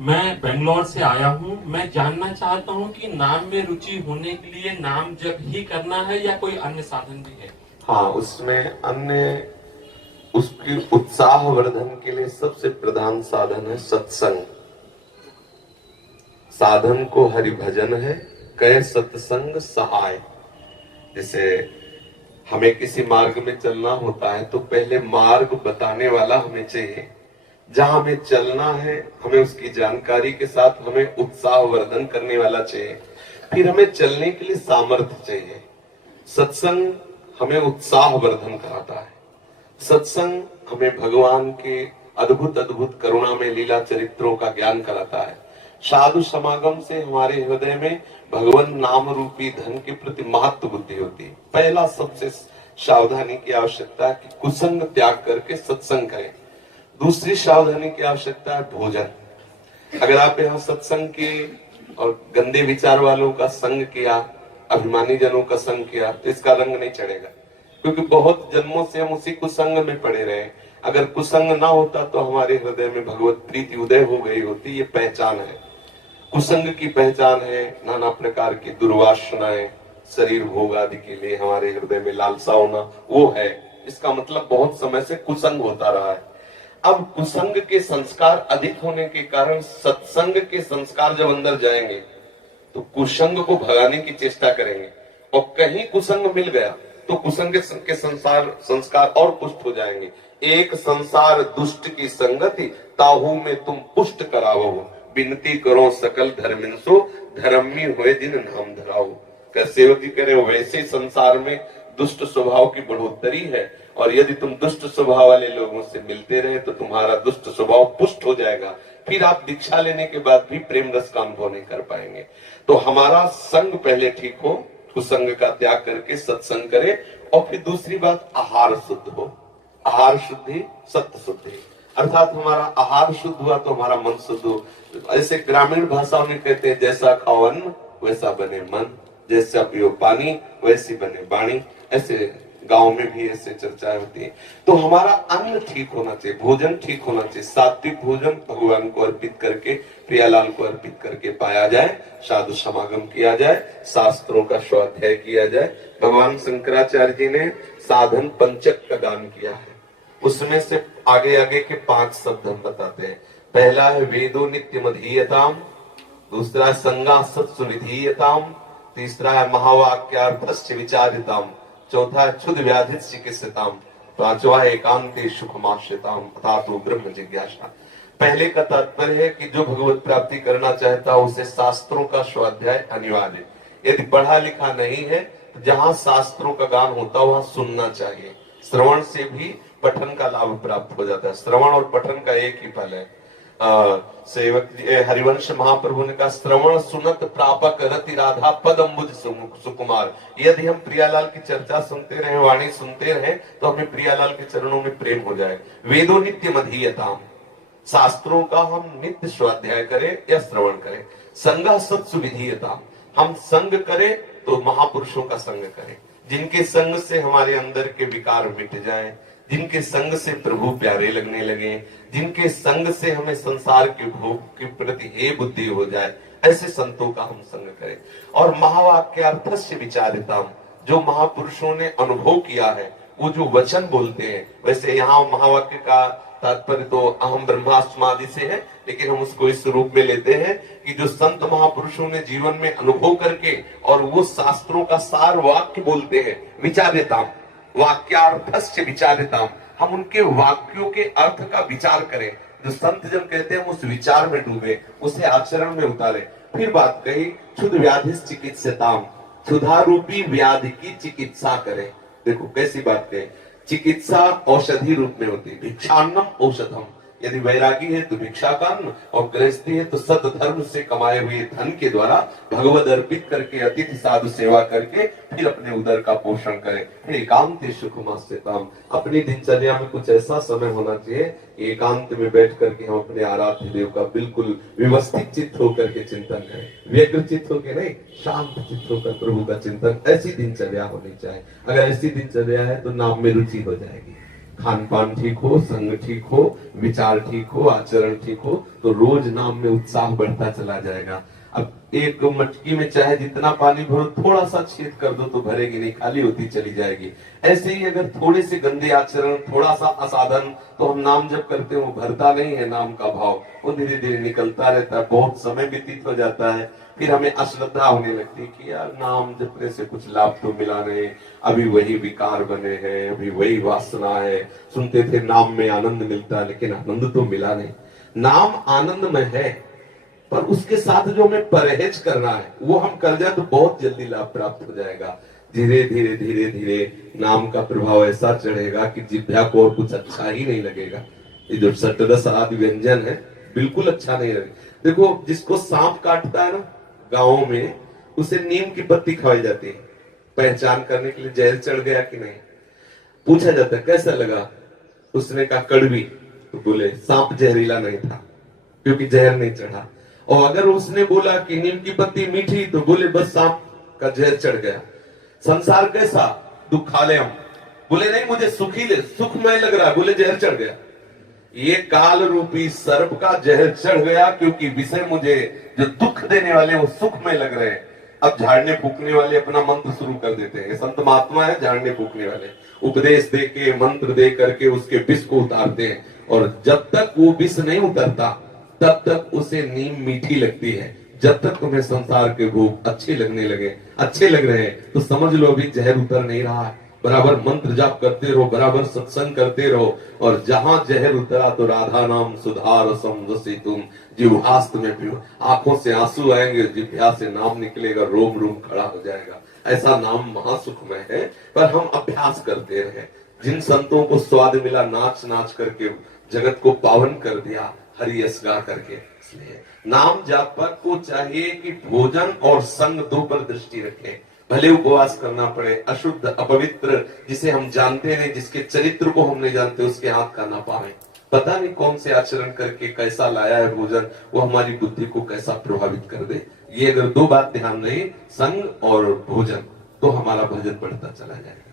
मैं बेंगलोर से आया हूँ। मैं जानना चाहता हूँ कि नाम में रुचि होने के लिए नाम जप ही करना है या कोई अन्य साधन भी है। हाँ, उसमें अन्य उसकी उत्साह वर्धन के लिए सबसे प्रधान साधन है सत्संग। साधन को हरि भजन है, कह सत्संग सहाय। जैसे हमें किसी मार्ग में चलना होता है तो पहले मार्ग बताने वाला हमें चाहिए। जहां हमें चलना है हमें उसकी जानकारी के साथ हमें उत्साह वर्धन करने वाला चाहिए। फिर हमें चलने के लिए सामर्थ्य चाहिए। सत्संग हमें उत्साह वर्धन कराता है। सत्संग हमें भगवान के अद्भुत अद्भुत करुणा में लीला चरित्रों का ज्ञान कराता है। साधु समागम से हमारे हृदय में भगवान नाम रूपी धन के प्रति महत्व बुद्धि होती है। पहला सबसे सावधानी की आवश्यकता है कि कुसंग त्याग करके सत्संग करें। दूसरी सावधानी की आवश्यकता है भोजन। अगर आप यहाँ सत्संग के और गंदे विचार वालों का संग किया, अभिमानी जनों का संग किया, तो इसका रंग नहीं चढ़ेगा, क्योंकि बहुत जन्मों से हम उसी कुसंग में पड़े रहे। अगर कुसंग ना होता तो हमारे हृदय में भगवत प्रीति उदय हो गई होती। ये पहचान है, कुसंग की पहचान है। नाना प्रकार की दुर्वासनाएं, शरीर भोग आदि के लिए हमारे हृदय में लालसा होना, वो है। इसका मतलब बहुत समय से कुसंग होता रहा है। अब कुसंग के संस्कार अधिक होने के कारण सत्संग के संस्कार जब अंदर जाएंगे तो कुसंग को भगाने की चेष्टा करेंगे। और कहीं कुसंग मिल गया तो कुसंग के संस्कार और पुष्ट हो जाएंगे। एक संसार दुष्ट की संगति, ताहू में तुम पुष्ट करावो। विनती करो सकल धर्मिंसो, धर्मी हुए दिन नाम धराओ। कर सेवक जी कह रहे हो, वैसे संसार में दुष्ट स्वभाव की बढ़ोतरी है, और यदि तुम दुष्ट स्वभाव वाले लोगों से मिलते रहे तो तुम्हारा दुष्ट स्वभाव पुष्ट हो जाएगा। फिर आप दीक्षा लेने के बाद भी प्रेम रस का अनुभव नहीं कर पाएंगे। तो हमारा संग पहले ठीक हो, कुसंग का त्याग करके सत्संग करे। और फिर दूसरी बात, आहार शुद्ध हो। आहार शुद्धि सत्य शुद्धि, अर्थात हमारा आहार शुद्ध हुआ तो हमारा मन शुद्ध हो। ऐसे ग्रामीण भाषाओं में कहते हैं, जैसा खाओ अन्न वैसा बने मन, जैसा पियो पानी वैसी बने वाणी। ऐसे गांव में भी ऐसे चर्चाएं होती है। तो हमारा अन्न ठीक होना चाहिए, भोजन ठीक होना चाहिए। सात्विक भोजन भगवान को अर्पित करके, प्रियालाल को अर्पित करके पाया जाए, साधु समागम किया जाए, शास्त्रों का स्वाध्याय किया जाए। भगवान शंकराचार्य जी ने साधन पंचक का दान किया है। उसमें से आगे आगे के 5 शब्द हम बताते हैं। पहला है वेदो नित्य मधीयताम, दूसरा है संगा सत्सु निधीयताम, तीसरा है महावाक्यार्थस्य विचारिताम, चौथा है क्षुद व्याधि चिकित्सिताम, पांचवा है एकांते सुखमाश्रिताम अथातो ब्रह्म जिज्ञासा। पहले का तात्पर्य है कि जो भगवत प्राप्ति करना चाहता है उसे शास्त्रों का स्वाध्याय अनिवार्य। यदि पढ़ा लिखा नहीं है तो जहां शास्त्रों का गान होता है वहां सुनना चाहिए। श्रवण से भी पठन का लाभ प्राप्त हो जाता है। श्रवण और पठन का एक ही फल है। सेवक हरिवंश महाप्रभु ने कहा, श्रवण सुनत प्रापक रति राधा पद अम्बुज सुकुमार। यदि हम प्रियालाल की चर्चा सुनते रहे, वाणी सुनते रहे, तो हमें प्रियालाल के चरणों में प्रेम हो जाए। वेदो नित्य मधीयताम, शास्त्रों का हम नित्य स्वाध्याय करें या श्रवण करें। संगा सत्सु विधीयताम, हम संग करें तो महापुरुषों का संग करें, जिनके संग से हमारे अंदर के विकार मिट जाएं, जिनके संग से प्रभु प्यारे लगने लगे, जिनके संग से हमें संसार के भोग के प्रति हे बुद्धि हो जाए, ऐसे संतों का हम संग करें। और महावाक्यार्थस्य विचारिताम, जो महापुरुषों ने अनुभव किया है, वो जो वचन बोलते हैं, वैसे यहाँ महावाक्य का तात्पर्य तो अहम ब्रह्मास्मादि से है, लेकिन हम उसको इस रूप में लेते हैं कि जो संत महापुरुषों ने जीवन में अनुभव करके और वो शास्त्रों का सार वाक्य बोलते हैं, विचारिताम, वाक्यार्थस्य विचारिताम, हम उनके वाक्यों के अर्थ का विचार करें। जो संत जब कहते हैं हम उस विचार में डूबे, उसे आचरण में उतारे। फिर बात कही, क्षुद व्याधि चिकित्सिताम, क्षुधा रूपी व्याधि की चिकित्सा करें। देखो कैसी बात कही, चिकित्सा औषधि रूप में होती है। भिक्षान्नम औषधम, यदि वैरागी है तो भिक्षा का अन्न, और गृहस्थी है तो सदधर्म से कमाए हुए धन के द्वारा भगवद अर्पित करके अतिथि साधु सेवा करके फिर अपने उदर का पोषण करें। फिर एकांत सुखमास्यताम, अपनी दिनचर्या में कुछ ऐसा समय होना चाहिए एकांत में बैठ करके हम अपने आराध्य देव का बिल्कुल व्यवस्थित चित्त होकर के चिंतन करें। व्यग्र चित्त होकर नहीं, शांत चित्त होकर प्रभु का चिंतन, ऐसी दिनचर्या होनी चाहिए। अगर ऐसी दिनचर्या है तो नाम में रुचि हो जाएगी। खान पान ठीक हो, संग ठीक हो, विचार ठीक हो, आचरण ठीक हो, तो रोज नाम में उत्साह बढ़ता चला जाएगा। अब एक मटकी में चाहे जितना पानी भरो, थोड़ा सा छेद कर दो तो भरेगी नहीं, खाली होती चली जाएगी। ऐसे ही अगर थोड़े से गंदे आचरण, थोड़ा सा असाधन, तो हम नाम जब करते हैं वो भरता नहीं है नाम का भाव, वो धीरे धीरे निकलता रहता है। बहुत समय व्यतीत हो जाता है, फिर हमें अश्रद्धा होने लगती है कि यार नाम जपने से कुछ लाभ तो मिला नहीं, अभी वही विकार बने हैं, अभी वही वासना है। सुनते थे नाम में आनंद मिलता है, लेकिन आनंद तो मिला नहीं। नाम आनंद में है, पर उसके साथ जो हमें परहेज करना है वो हम कर जाए तो बहुत जल्दी लाभ प्राप्त हो जाएगा। धीरे धीरे धीरे धीरे नाम का प्रभाव ऐसा चढ़ेगा कि जिह्वा को और कुछ अच्छा ही नहीं लगेगा। ये जो षट्दश आदि व्यंजन है बिल्कुल अच्छा नहीं लगेगा। देखो, जिसको सांप काटता है ना गाँव में, उसे नीम की पत्ती खवाई जाती है पहचान करने के लिए जहर चढ़ गया कि नहीं। पूछा जाता है कैसा लगा, उसने कहा कड़वी, तो बोले सांप जहरीला नहीं था क्योंकि जहर नहीं चढ़ा। और अगर उसने बोला कि नीम की पत्ती मीठी, तो बोले बस सांप का जहर चढ़ गया। संसार कैसा, दुखालयम, बोले नहीं मुझे सुखमय लग रहा है, बोले जहर चढ़ गया। ये काल रूपी सर्प का जहर चढ़ गया, क्योंकि विषय मुझे जो दुख देने वाले वो सुखमय लग रहे हैं। अब झाड़ने फूकने वाले अपना मंत्र शुरू कर देते हैं। संत महात्मा है झाड़ने फूकने वाले, उपदेश दे के मंत्र दे करके उसके विष को उतारते हैं, और जब तक वो विष नहीं उतरता तब तक उसे नीम मीठी लगती है। जब तक तुम्हें संसार के भोग अच्छे लग रहे हैं, तो समझ लो अभी जहर उतर नहीं रहा है। बराबर मंत्र जाप करते रहो, बराबर सत्संग करते रहो, और जहां जहर उतरा तो राधा नाम सुधा रसम रसी तुम जिह्वास्त में पियो। आंखों से आंसू आएंगे, जिह्वा से नाम निकलेगा, रोम रोम खड़ा हो जाएगा। ऐसा नाम महासुखमय है, पर हम अभ्यास करते रहे। जिन संतों को स्वाद मिला नाच नाच करके जगत को पावन कर दिया, हरि यश गा करके। इसलिए नाम जापक को चाहिए कि भोजन और संग दो पर दृष्टि रखें। भले उपवास करना पड़े, अशुद्ध अपवित्र जिसे हम जानते नहीं, जिसके चरित्र को हम नहीं जानते, उसके हाथ का ना पाए। पता नहीं कौन से आचरण करके कैसा लाया है भोजन, वो हमारी बुद्धि को कैसा प्रभावित कर दे। ये अगर दो बात ध्यान रहे, संग और भोजन, तो हमारा भजन बढ़ता चला जाएगा।